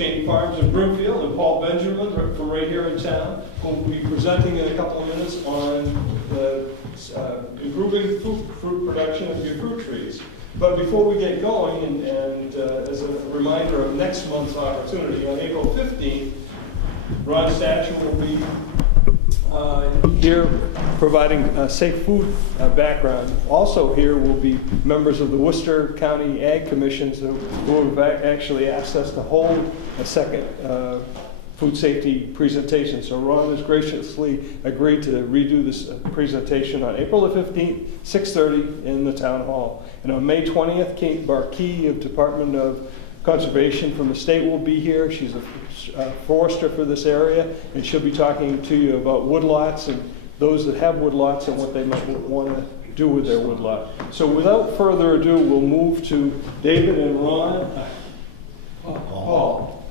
Cheney Farms in Brookfield, and Paul Benjamin from right here in town, who will be presenting in a couple of minutes on the improving fruit production of your fruit trees. But before we get going, and as a reminder of next month's opportunity, on April 15th, Ron Statcher will be here providing safe food background. Also here will be members of the Worcester County Ag Commissions who have actually asked us to hold a second food safety presentation. So Ron has graciously agreed to redo this presentation on April the 15th, 6:30 in the town hall. And on May 20th, Kate Barkey of Department of Conservation from the state will be here. She's a forester for this area, and she'll be talking to you about woodlots and those that have woodlots and what they might want to do with their woodlot. So without further ado, we'll move to David and Ron. Paul.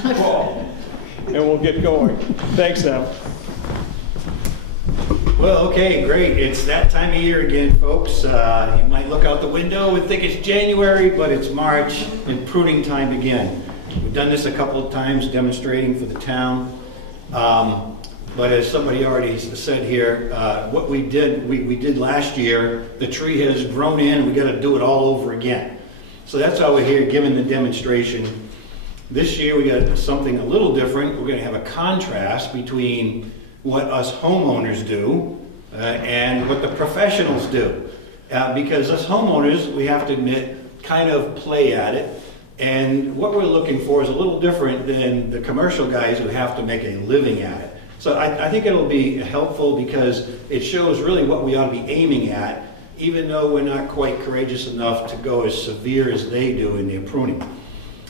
Paul. And we'll get going. Thanks, Al. Well, okay, great. It's that time of year again, folks. You might look out the window and think it's January, but it's March and pruning time again. We've done this a couple of times, demonstrating for the town. But as somebody already said here, what we did last year, the tree has grown in, and we got to do it all over again. So that's why we're here giving the demonstration. This year we got something a little different. We're going to have a contrast between what us homeowners do and what the professionals do. Because us homeowners, we have to admit, kind of play at it. And what we're looking for is a little different than the commercial guys who have to make a living at it. So I think it'll be helpful because it shows really what we ought to be aiming at, even though we're not quite courageous enough to go as severe as they do in their pruning.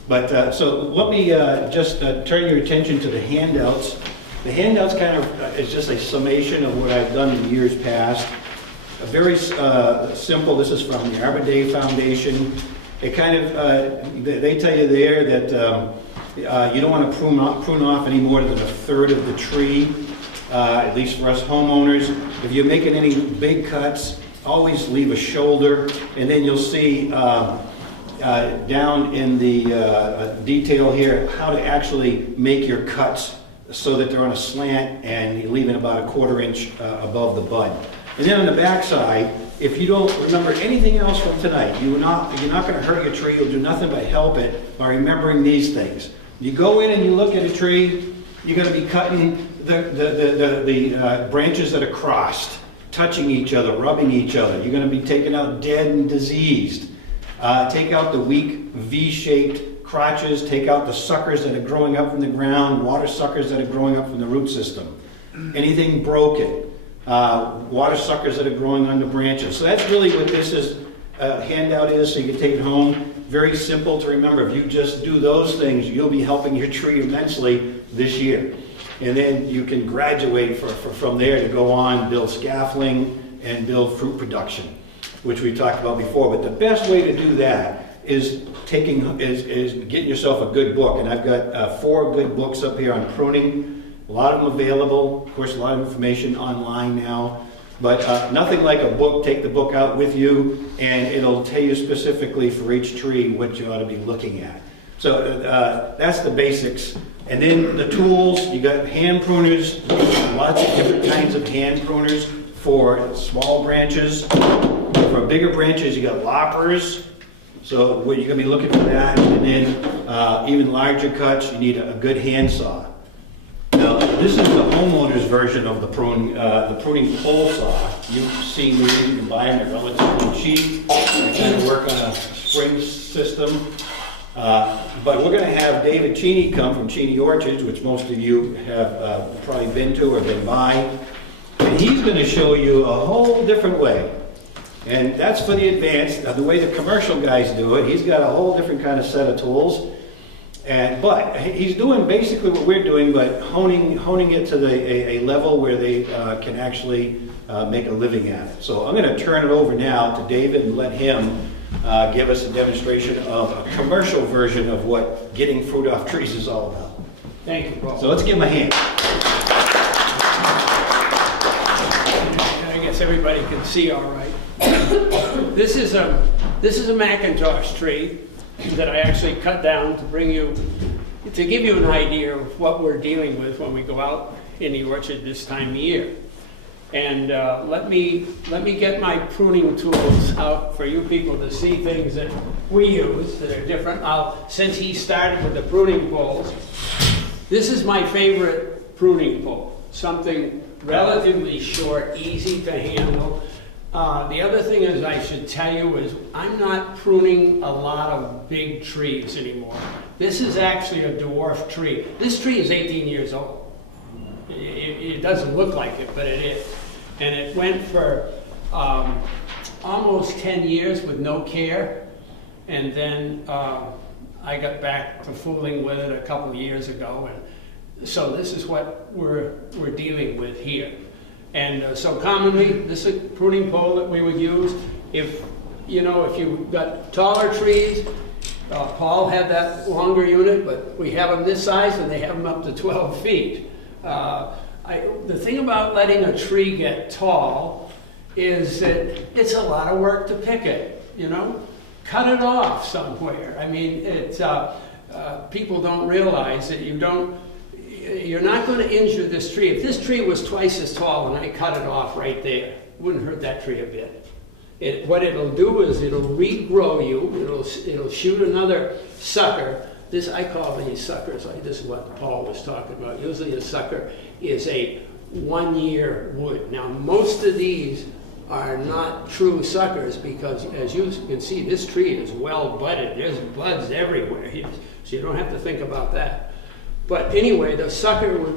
But so let me just turn your attention to the handouts. The handouts kind of is just a summation of what I've done in years past. A very simple, this is from the Arbor Day Foundation. It kind of, they tell you there that you don't want to prune off any more than a third of the tree, at least for us homeowners. If you're making any big cuts, always leave a shoulder, and then you'll see down in the detail here how to actually make your cuts so that they're on a slant and you're leaving about a 1/4 inch above the bud. And then on the back side, if you don't remember anything else from tonight, you're not going to hurt your tree. You'll do nothing but help it by remembering these things. You go in and you look at a tree, you're going to be cutting the branches that are crossed, touching each other, rubbing each other. You're going to be taking out dead and diseased. Take out the weak V-shaped crotches, take out the suckers that are growing up from the ground, water suckers that are growing up from the root system. Anything broken, water suckers that are growing on the branches. So that's really what this handout is, so you can take it home. Very simple to remember. If you just do those things, you'll be helping your tree immensely this year. And then you can graduate from there to go on, build scaffolding and build fruit production, which we talked about before. But the best way to do that is getting yourself a good book. And I've got 4 good books up here on pruning. A lot of them available. Of course, a lot of information online now. But nothing like a book. Take the book out with you, and it'll tell you specifically for each tree what you ought to be looking at. So that's the basics. And then the tools, you got hand pruners, lots of different kinds of hand pruners for small branches. For bigger branches, you got loppers. So you're going to be looking for that. And then even larger cuts, you need a good handsaw. Now, this is the homeowner's version of the pruning pole saw. You've seen these, you can buy them, they're relatively cheap. They kind of work on a spring system. But we're going to have David Cheney come from Cheney Orchards, which most of you have probably been to or been by. And he's going to show you a whole different way. And that's for the advanced, the way the commercial guys do it. He's got a whole different kind of set of tools. But he's doing basically what we're doing, but honing it to a level where they can actually make a living at it. So I'm going to turn it over now to David and let him give us a demonstration of a commercial version of what getting fruit off trees is all about. Thank you, Paul. So let's give him a hand. I guess everybody can see all right. This is a Macintosh tree. that I actually cut down to give you an idea of what we're dealing with when we go out in the orchard this time of year. And let me get my pruning tools out for you people to see things that we use that are different. Since he started with the pruning poles, this is my favorite pruning pole. Something relatively short, easy to handle. The other thing is I should tell you is I'm not pruning a lot of big trees anymore. This is actually a dwarf tree. This tree is 18 years old. It doesn't look like it, but it is. And it went for almost 10 years with no care. And then I got back to fooling with it a couple of years ago. And so this is what we're dealing with here. And so commonly, this is a pruning pole that we would use. If you've got taller trees, Paul had that longer unit, but we have them this size and they have them up to 12 feet. The thing about letting a tree get tall is that it's a lot of work to pick it, Cut it off somewhere. I mean, people don't realize that you're not going to injure this tree. If this tree was twice as tall and I cut it off right there, it wouldn't hurt that tree a bit. What it'll do is it'll regrow you, it'll shoot another sucker. I call these suckers, this is what Paul was talking about. Usually a sucker is a 1-year wood. Now most of these are not true suckers because as you can see, this tree is well budded. There's buds everywhere, so you don't have to think about that. But anyway, the sucker would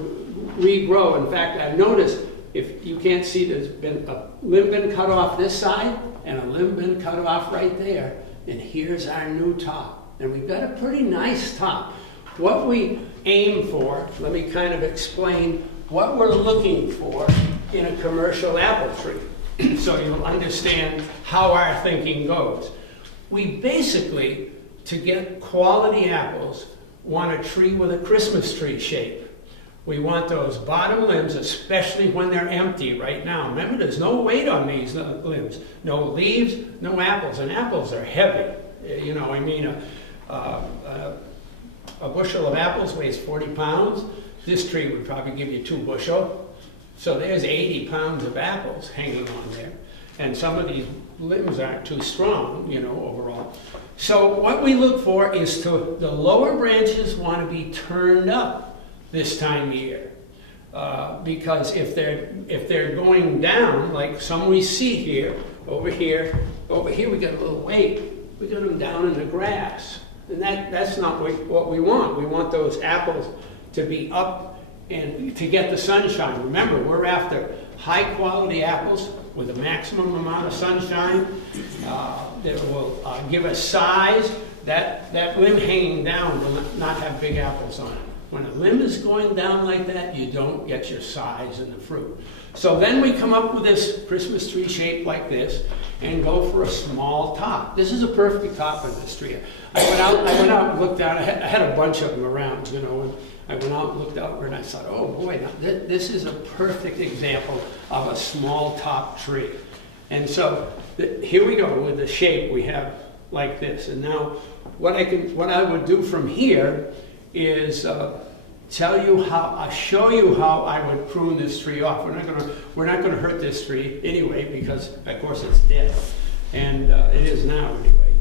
regrow. In fact, I've noticed, if you can't see, there's been a limb been cut off this side and a limb been cut off right there. And here's our new top. And we've got a pretty nice top. What we aim for, let me kind of explain what we're looking for in a commercial apple tree, so you'll understand how our thinking goes. We basically, to get quality apples, want a tree with a Christmas tree shape. We want those bottom limbs, especially when they're empty right now. Remember, there's no weight on these limbs. No leaves, no apples. And apples are heavy. A bushel of apples weighs 40 pounds. This tree would probably give you 2 bushel. So there's 80 pounds of apples hanging on there. And some of these limbs aren't too strong, overall. So what we look for is the lower branches want to be turned up this time of year. Because if they're going down, like some we see here, over here we got a little weight. We got them down in the grass. And that's not what we want. We want those apples to be up and to get the sunshine. Remember, we're after high quality apples with a maximum amount of sunshine that will give us size. That limb hanging down will not have big apples on it. When a limb is going down like that, you don't get your size in the fruit. So then we come up with this Christmas tree shape like this and go for a small top. This is a perfect top of this tree. I went out and looked out. I had a bunch of them around, and I went out and looked out and I thought, oh boy, now this is a perfect example of a small top tree. And so here we go with the shape we have like this. And now what I would do from here is show you how I would prune this tree off. We're not gonna hurt this tree anyway because of course it's dead, and it is now anyway.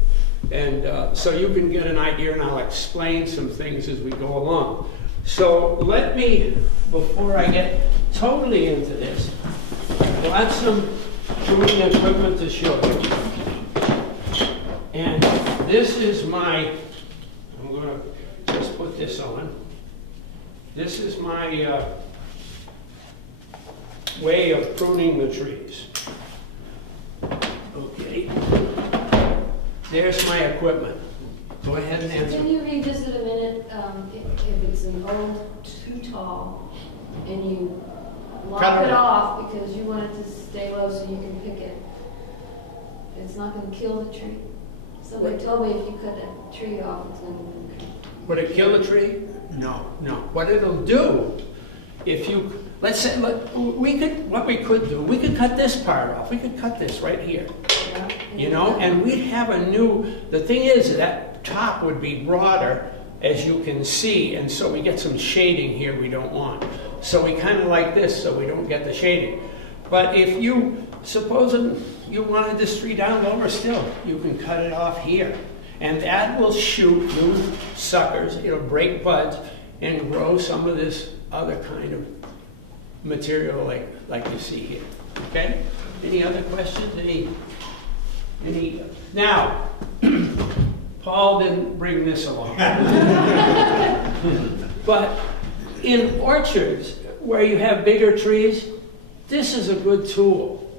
And so you can get an idea, and I'll explain some things as we go along. So let me, before I get totally into this, I've got some pruning equipment to show you. And this is I'm gonna just put this on. This is my way of pruning the trees. Okay. There's my equipment. Go ahead and answer. Can you revisit a minute if it's an old too tall and you lop it off because you want it to stay low so you can pick it? It's not going to kill the tree. Somebody told me if you cut a tree off, it's going to kill. Would it kill the tree? No. What it'll do, if you, let's say, what we could do, we could cut this part off. We could cut this right here. Yeah. And we'd have the thing is that top would be broader, as you can see, and so we get some shading here we don't want. So we kind of like this so we don't get the shading. But if you, supposing you wanted this tree down lower still, you can cut it off here. And that will shoot new suckers, it'll break buds and grow some of this other kind of material like you see here. Okay? Any other questions? Any? Now, Paul didn't bring this along. But in orchards where you have bigger trees, this is a good tool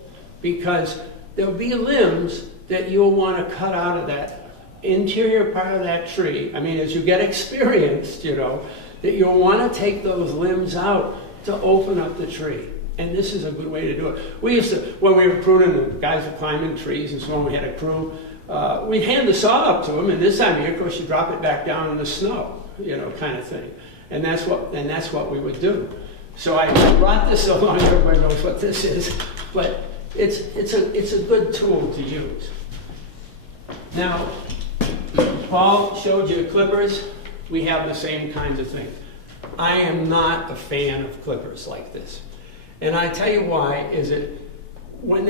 because there'll be limbs that you'll want to cut out of that interior part of that tree. I mean, as you get experienced, you know, that you'll want to take those limbs out to open up the tree. And this is a good way to do it. We used to, when we were pruning, the guys were climbing trees and so on, we had a crew, we'd hand the saw up to them, and this time of year, of course, you drop it back down in the snow, you know, kind of thing. And that's what we would do. So I brought this along, everybody knows what this is, but it's a good tool to use. Now, Paul showed you clippers. We have the same kinds of things. I am not a fan of clippers like this. And I tell you why, is it when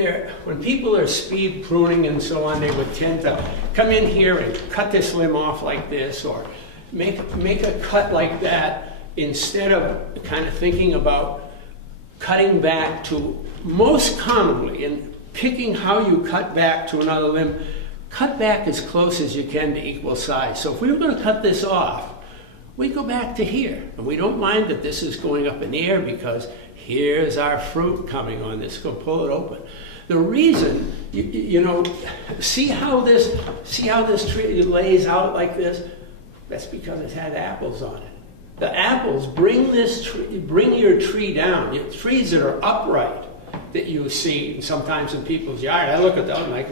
people are speed pruning and so on, they would tend to come in here and cut this limb off like this, or make a cut like that, instead of kind of thinking about cutting back to, most commonly, in picking how you cut back to another limb, cut back as close as you can to equal size. So if we were going to cut this off, we go back to here. And we don't mind that this is going up in the air because here's our fruit coming on this. Go pull it open. The reason, you know, see how this tree lays out like this? That's because it's had apples on it. The apples bring your tree down. Your trees that are upright that you see sometimes in people's yard. I look at them like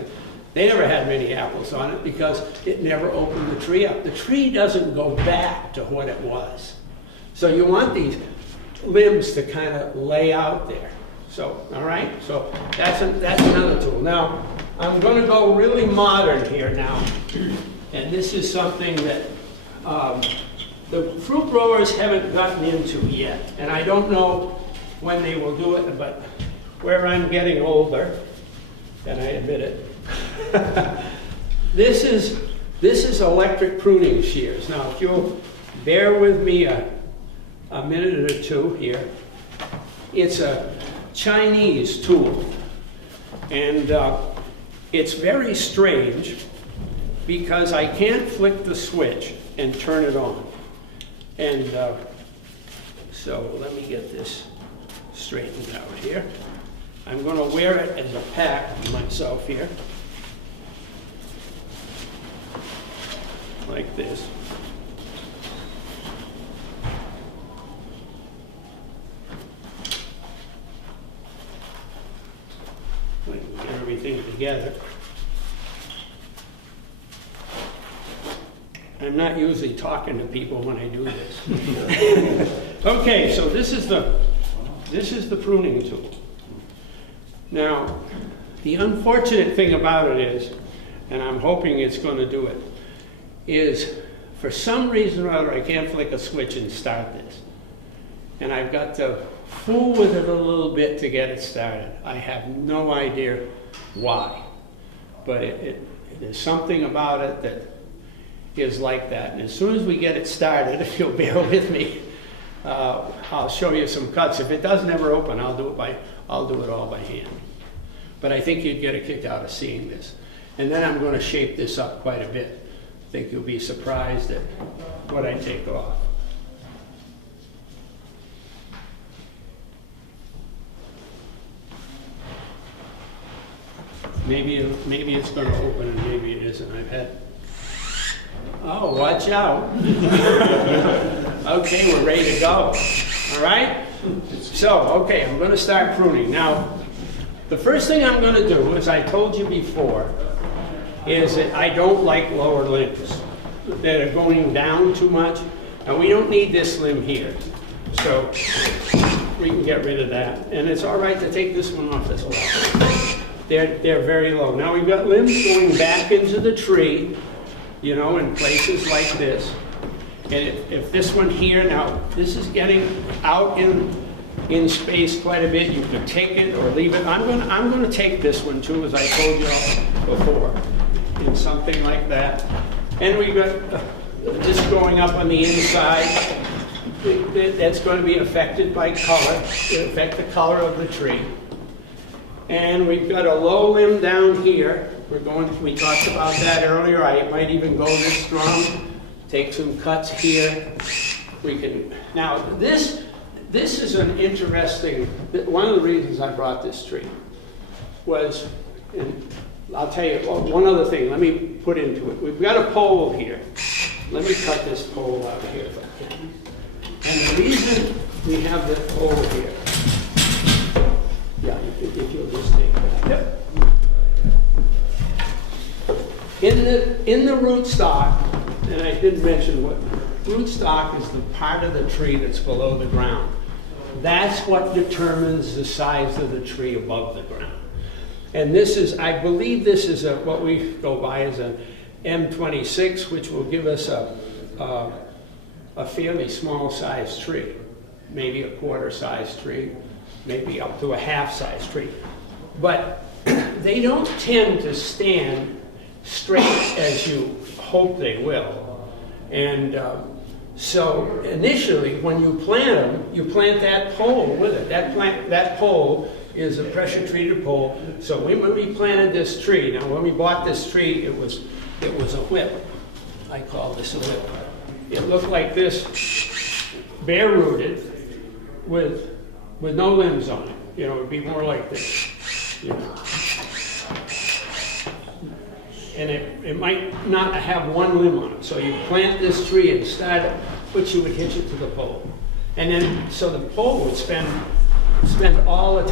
they never had many apples on it because it never opened the tree up. The tree doesn't go back to what it was. So you want these limbs to kind of lay out there. So, all right? So that's another tool. Now, I'm going to go really modern here now. And this is something that the fruit growers haven't gotten into yet. And I don't know when they will do it, but where I'm getting older, and I admit it, this is electric pruning shears. Now, if you'll bear with me a minute or two here, it's a Chinese tool, and it's very strange because I can't flick the switch and turn it on. And so let me get this straightened out here. I'm going to wear it as a pack myself here, like this. Get everything together. I'm not usually talking to people when I do this. Okay, so this is the pruning tool. Now, the unfortunate thing about it is, and I'm hoping it's going to do it, is for some reason or other I can't flick a switch and start this. And I've got to fool with it a little bit to get it started. I have no idea why, but it is something about it that is like that. And as soon as we get it started, if you'll bear with me, I'll show you some cuts. If it doesn't ever open, I'll do it all by hand. But I think you'd get a kick out of seeing this. And then I'm going to shape this up quite a bit. I think you'll be surprised at what I take off. Maybe it's going to open and maybe it isn't. I've had. Oh, watch out. Okay, we're ready to go. All right? So, okay, I'm going to start pruning. Now, the first thing I'm going to do, as I told you before, is that I don't like lower limbs that are going down too much. And we don't need this limb here. So, we can get rid of that. And it's all right to take this one off as well. They're very low. Now we've got limbs going back into the tree. you know, in places like this. And if this one here, now, this is getting out in space quite a bit. You could take it or leave it. I'm gonna take this one too, as I told you all before, in something like that. And we got this going up on the inside. That's going to be affected by color. It'll affect the color of the tree. And we've got a low limb down here. We talked about that earlier. I might even go this strong. Take some cuts here. We can, now this is an interesting, one of the reasons I brought this tree was, and I'll tell you one other thing, let me put into it. We've got a pole here. Let me cut this pole out here if I can. And the reason we have that pole here, yeah, if you'll just take that. Yep. In the rootstock, and I didn't mention what rootstock is, the part of the tree that's below the ground. That's what determines the size of the tree above the ground. And this is, I believe this is what we go by as an M26, which will give us a fairly small size tree, maybe a quarter size tree, maybe up to a half size tree. But they don't tend to stand straight as you hope they will. And so initially, when you plant them, you plant that pole with it. That pole is a pressure-treated pole. So when we planted this tree, now when we bought this tree, it was a whip. I call this a whip. It looked like this, bare-rooted, with no limbs on it. You know, it would be more like this. You know. And it might not have one limb on it. So you plant this tree and start it, but you would hitch it to the pole. And then, so the pole would spend all its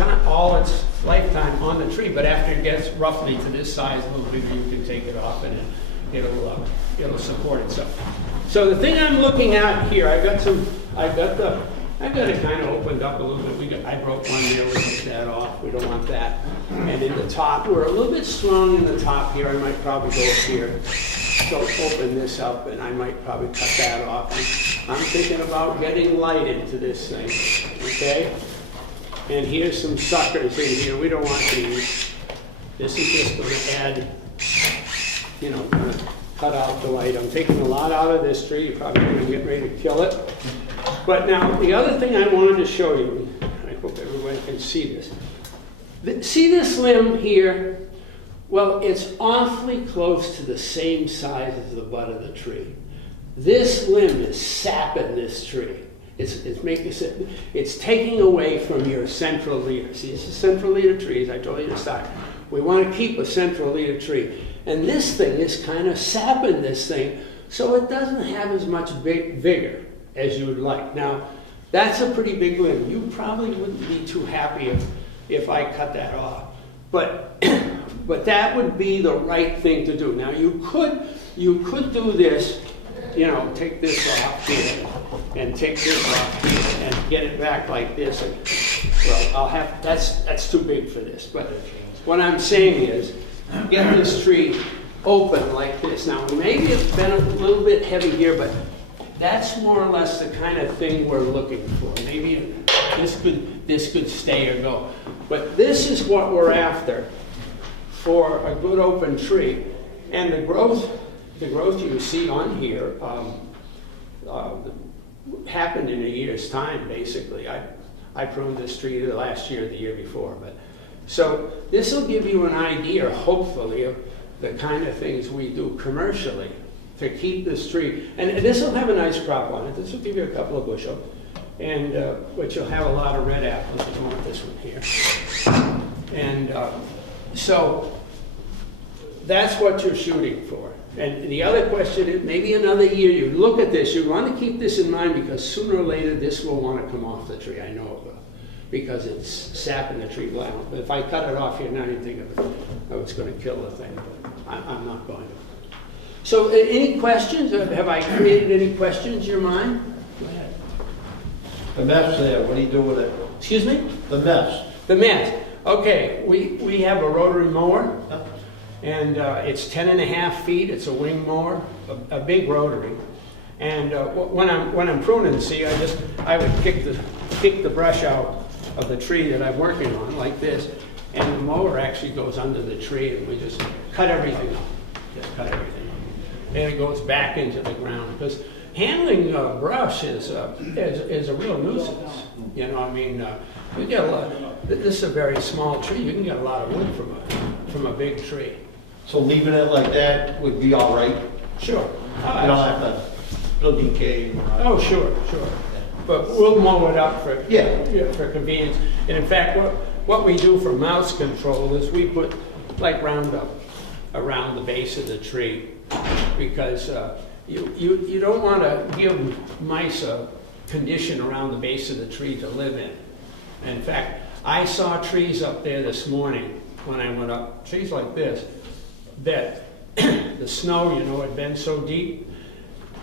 lifetime on the tree, but after it gets roughly to this size, a little bigger, you can take it off and it'll support itself. So the thing I'm looking at here, I got it kind of opened up a little bit. I broke one there, we'll take that off. We don't want that. And in the top, we're a little bit strong in the top here. I might probably go up here, so open this up, and I might probably cut that off. I'm thinking about getting light into this thing, okay? And here's some suckers in here. We don't want these. This is just going to add, you know, kind of cut out the light. I'm taking a lot out of this tree. You're probably going to get ready to kill it. But now, the other thing I wanted to show you, I hope everyone can see this. See this limb here? Well, it's awfully close to the same size as the butt of the tree. This limb is sapping this tree. It's taking away from your central leader. See, this is central leader trees. I told you to start. We want to keep a central leader tree. And this thing is kind of sapping this thing, so it doesn't have as much vigor as you would like. Now, that's a pretty big limb. You probably wouldn't be too happy if I cut that off. But that would be the right thing to do. Now, you could do this, you know, take this off here and take this off here and get it back like this. And, well, that's too big for this. But what I'm saying is, get this tree open like this. Now, maybe it's been a little bit heavy here, but that's more or less the kind of thing we're looking for. Maybe this could stay or go. But this is what we're after for a good open tree. And the growth you see on here happened in a year's time, basically. I pruned this tree the last year, the year before. So this will give you an idea, hopefully, of the kind of things we do commercially to keep this tree. And this will have a nice crop on it. This will give you a couple of bushel. And but you'll have a lot of red apples if you want this one here. And so that's what you're shooting for. And the other question is, maybe another year you look at this, you want to keep this in mind because sooner or later this will want to come off the tree. I know it will, because it's sapping the tree blind. But if I cut it off here now, you think of it, oh, it's going to kill the thing. But I'm not going to. So any questions? Have I created any questions in your mind? Go ahead. The mesh there, what do you do with it? Excuse me? The mesh. The mesh. Okay, we have a rotary mower, and it's 10.5 feet. It's a wing mower, a big rotary. And when I'm pruning, see, I would kick the brush out of the tree that I'm working on like this, and the mower actually goes under the tree, and we just cut everything up. Just cut everything up. And it goes back into the ground, because handling brush is a real nuisance. You know, I mean, you get a lot. This is a very small tree. You can get a lot of wood from a big tree. So leaving it like that would be all right? Sure. You don't have to building cave? Oh, sure. But we'll mow it up for Yeah. for convenience. And in fact, what we do for mouse control is we put like Roundup around the base of the tree, because you don't want to give mice a condition around the base of the tree to live in. In fact, I saw trees up there this morning when I went up, trees like this, that the snow, you know, had been so deep.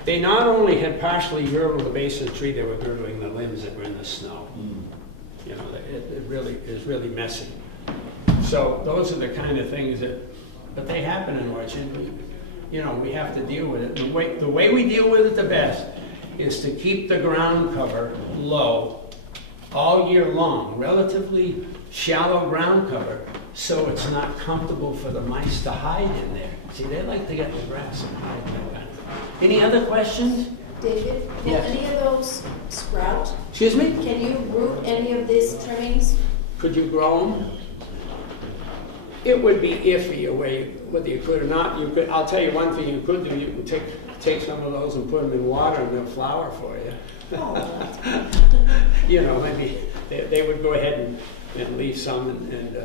They not only had partially girdled the base of the tree, they were girdling the limbs that were in the snow. You know, it really is really messy. So those are the kind of things but they happen in orchard. You know, we have to deal with it. The way we deal with it the best is to keep the ground cover low all year long, relatively shallow ground cover, so it's not comfortable for the mice to hide in there. See, they like to get in the grass and hide in there. Any other questions? David, will Yes. any of those sprout? Excuse me? Can you root any of these trimmings? Could you grow them? It would be iffy whether you could or not. You could. I'll tell you one thing you could do. You can take some of those and put them in water, and they'll flower for you. Oh, You know, maybe they would go ahead and leave some and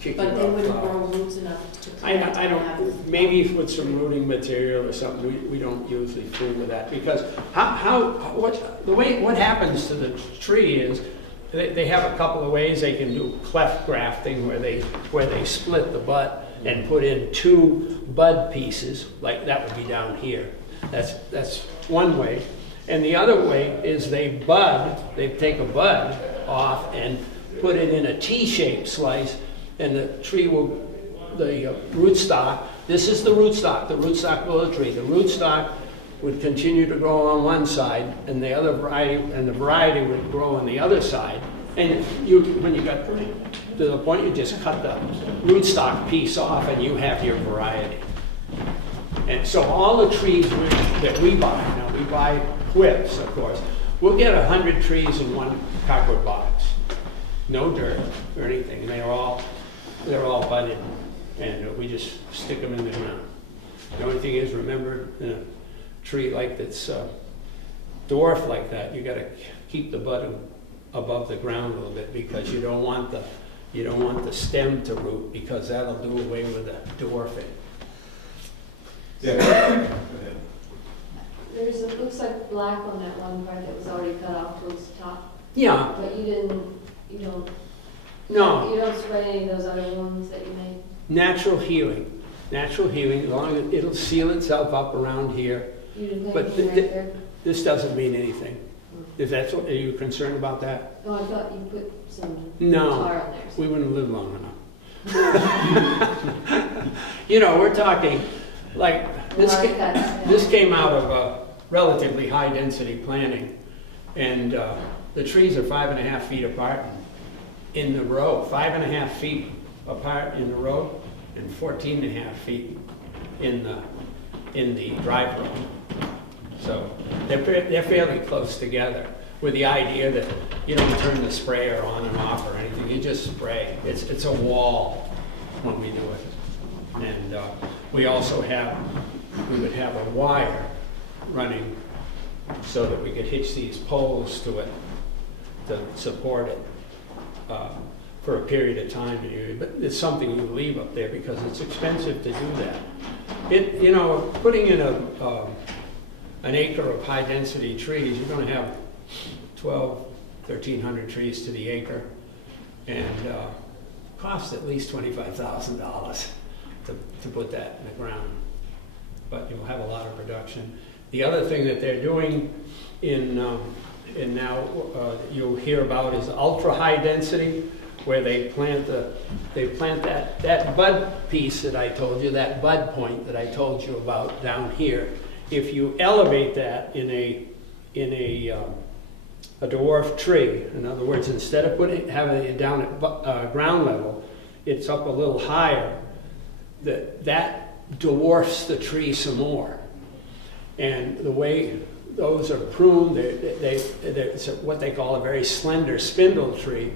kick you but they out wouldn't flower. grow roots enough to I plant. don't, maybe with some rooting material or something, we don't usually fool with that, because what happens to the tree is they have a couple of ways they can do cleft grafting, where they split the butt and put in two bud pieces, like that would be down here. That's one way. And the other way is they take a bud off and put it in a T-shaped slice, and the tree will, the rootstock, this is the rootstock below the tree. The rootstock would continue to grow on one side, and the variety would grow on the other side. And when you got to the point, you just cut the rootstock piece off, and you have your variety. And so all the trees that we buy, now we buy whips, of course, we'll get 100 trees in one cardboard box. No dirt or anything. They're all budded, and we just stick them in the ground. The only thing is, remember, in a tree like that's dwarf like that, you got to keep the bud above the ground a little bit, because you don't want the stem to root, because that'll do away with the dwarfing. Yeah. It looks like black on that one part that was already cut off towards the top, Yeah. but you don't spray any of those other ones that you made? Natural healing, as long as it'll seal itself up around here. You didn't But paint anything right there? This doesn't mean anything. Are you concerned about that? Oh, I thought you put some No, tar in there. we wouldn't live long enough. You know, we're talking, like, this came out of relatively high density planting, and the trees are 5.5 feet apart in the row, 5.5 feet apart in the row, and 14.5 feet in the drive row. So they're fairly close together, with the idea that you don't turn the sprayer on and off or anything. You just spray. It's a wall when we do it. And we would have a wire running so that we could hitch these poles to it to support it for a period of time. But it's something you leave up there because it's expensive to do that. Putting in an acre of high density trees, you're going to have 1,300 trees to the acre, and cost at least $25,000 to put that in the ground. But you'll have a lot of production. The other thing that they're doing now you'll hear about is ultra high density, where they plant that bud piece that I told you, that bud point that I told you about down here, if you elevate that in a dwarf tree, in other words, instead of having it down at ground level, it's up a little higher, that dwarfs the tree some more. And the way those are pruned, it's what they call a very slender spindle tree.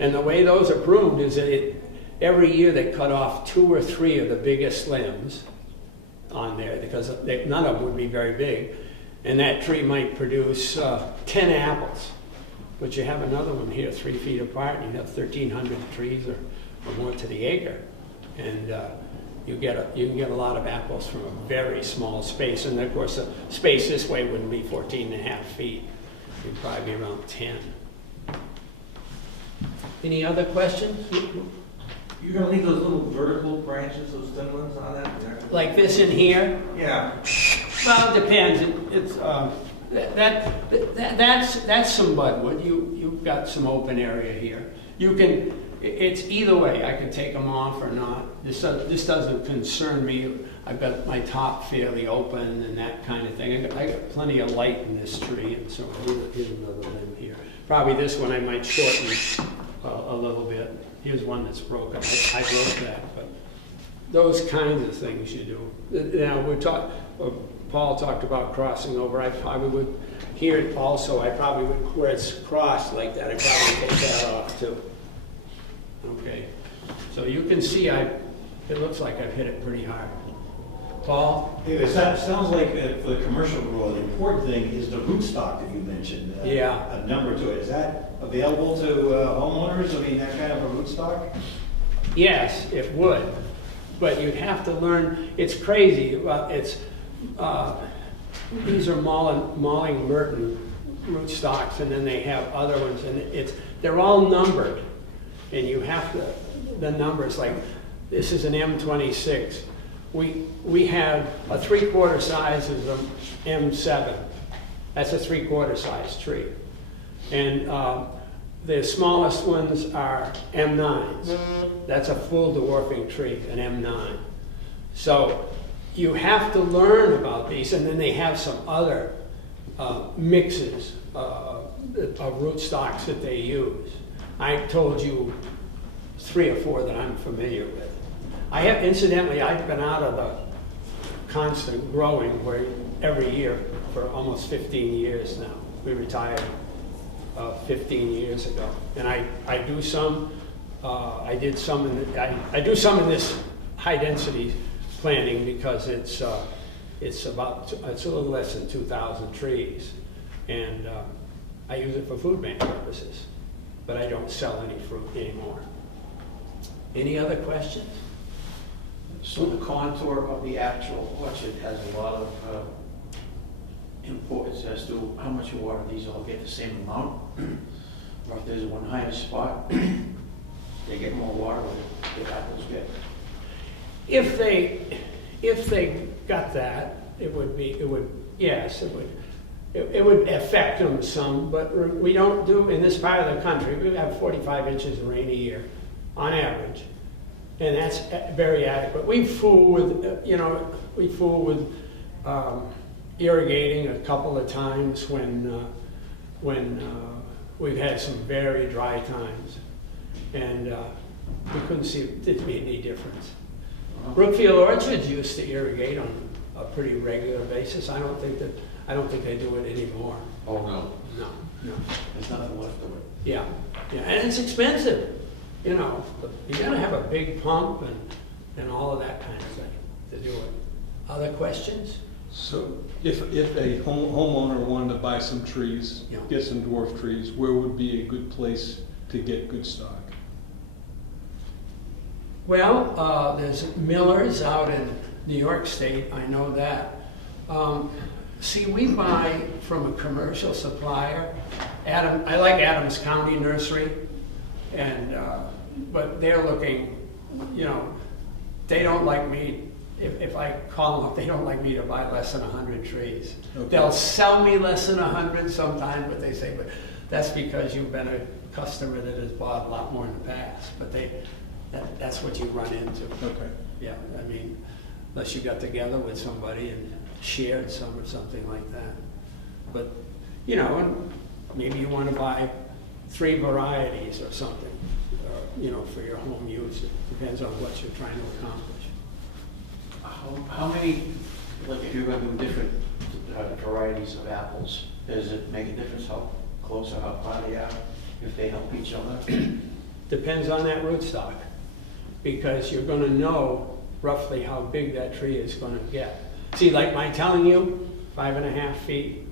And the way those are pruned is that every year they cut off 2 or 3 of the biggest limbs on there, because none of them would be very big. And that tree might produce 10 apples. But you have another one here 3 feet apart, and you have 1,300 trees or more to the acre. And you can get a lot of apples from a very small space. And of course, the space this way wouldn't be 14.5 feet. It'd probably be around 10. Any other questions? You're gonna leave those little vertical branches, those thin ones on that? Like this in here? Yeah. Well, it depends. That's some budwood. You've got some open area here. It's either way. I can take them off or not. This doesn't concern me. I've got my top fairly open and that kind of thing. I got plenty of light in this tree, and so here's another limb here. Probably this one I might shorten a little bit. Here's one that's broken. I broke that, but those kinds of things you do. Now Paul talked about crossing over. I probably would here also. I probably would, where it's crossed like that, I probably take that off too. Okay, so you can see it looks like I've hit it pretty hard. Paul? It sounds like for the commercial grower, the important thing is the rootstock that you mentioned. Yeah. A number to it. Is that available to homeowners? I mean, that kind of a rootstock? Yes, it would, but you'd have to learn. It's crazy. These are Malling Merton rootstocks, and then they have other ones, and they're all numbered, and you have the numbers. Like this is an M26. We had a 3/4 size is an M7. That's a 3/4 size tree, and the smallest ones are M9s. That's a full dwarfing tree, an M9. So you have to learn about these, and then they have some other mixes of rootstocks that they use. I told you 3 or 4 that I'm familiar with. Incidentally, I've been out of the constant growing where every year for almost 15 years now. We retired 15 years ago, and I do some. I do some in this high density planting because it's a little less than 2,000 trees, and I use it for food bank purposes, but I don't sell any fruit anymore. Any other questions? So the contour of the actual orchard has a lot of importance as to how much water these all get the same amount, or if there's one higher spot, they get more water than the apples get. If they got that, it would affect them some, but we don't do, in this part of the country, we have 45 inches of rain a year, on average, and that's very adequate. We fool with irrigating a couple of times when we've had some very dry times, and we couldn't see it didn't make any difference. Brookfield Orchards used to irrigate on a pretty regular basis. I don't think they do it anymore. Oh, no. No. There's nothing left of it. Yeah, and it's expensive. You gotta have a big pump and all of that kind of thing to do it. Other questions? So if a homeowner wanted to buy some trees, Yeah. get some dwarf trees, where would be a good place to get good stock? Well, there's Miller's out in New York State, I know that. See, we buy from a commercial supplier. I like Adams County Nursery, and but they're looking, they don't like me, if I call them up, they don't like me to buy less than 100 trees. Okay. They'll sell me less than 100 sometimes, but they say, but that's because you've been a customer that has bought a lot more in the past. But that's what you run into. Okay. Yeah, I mean, unless you got together with somebody and shared some or something like that. But, you know, and maybe you want to buy 3 varieties or something, or, you know, for your home use. It depends on what you're trying to accomplish. How many, like if you're gonna do different varieties of apples, does it make a difference how close or how far they are, if they help each other? Depends on that rootstock, because you're gonna know roughly how big that tree is gonna get. See, like my telling you, 5.5 feet.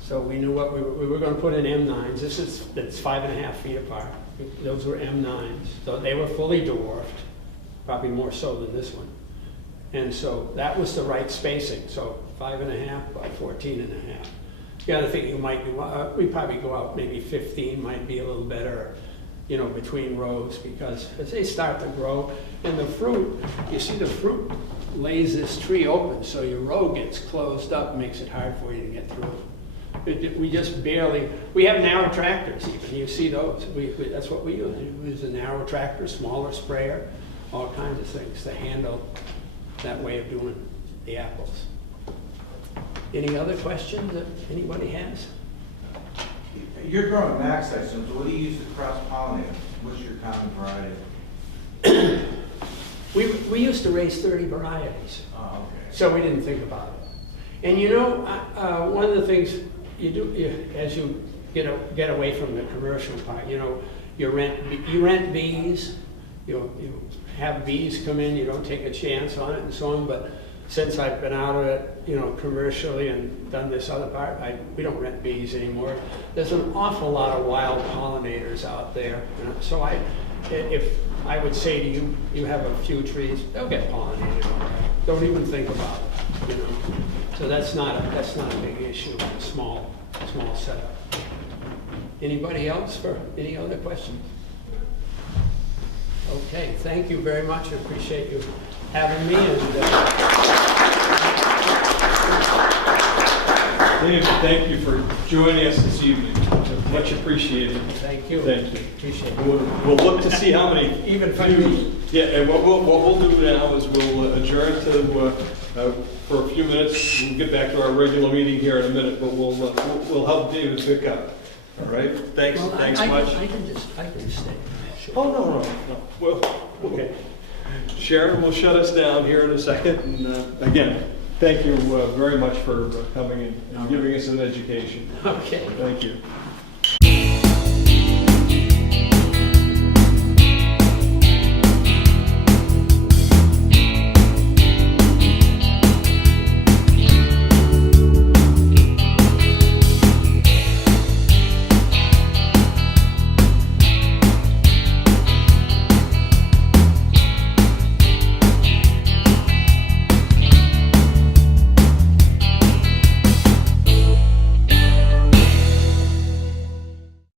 So we knew what we were gonna put in M9s. That's 5.5 feet apart. Those were M9s. So they were fully dwarfed, probably more so than this one. And so that was the right spacing. So 5.5 by 14.5. The other thing you might do, we probably go out maybe 15 might be a little better, you know, between rows, because as they start to grow, and the fruit, you see the fruit lays this tree open, so your row gets closed up, makes it hard for you to get through. We just barely, we have narrow tractors even, you see those, that's what we use. We use a narrow tractor, smaller sprayer, all kinds of things to handle that way of doing the apples. Any other questions that anybody has? You're growing max size, so what do you use to cross-pollinate? What's your common variety? We used to raise 30 varieties, Oh, okay. so we didn't think about it. And you know, one of the things you do, as you get away from the commercial part, you know, you rent bees, you have bees come in, you don't take a chance on it and so on, but since I've been out of it, you know, commercially and done this other part, we don't rent bees anymore. There's an awful lot of wild pollinators out there, you know, so if I would say to you, you have a few trees, they'll get pollinated. Don't even think about it, you know. So that's not a big issue in a small setup. Anybody else for any other questions? Okay, thank you very much. I appreciate you having me. David, thank you for joining us this evening. Much appreciated. Thank you. Thank you. Appreciate it. We'll look to see how many. Even for views. Yeah, and what we'll do now is we'll adjourn to for a few minutes. We'll get back to our regular meeting here in a minute, but we'll help David pick up. All right. Thanks. Well, thanks I much. can just stay. Sure. Oh no. Well, okay. Sharon will shut us down here in a second. And again, thank you very much for coming in and giving us an education. Okay. Thank you.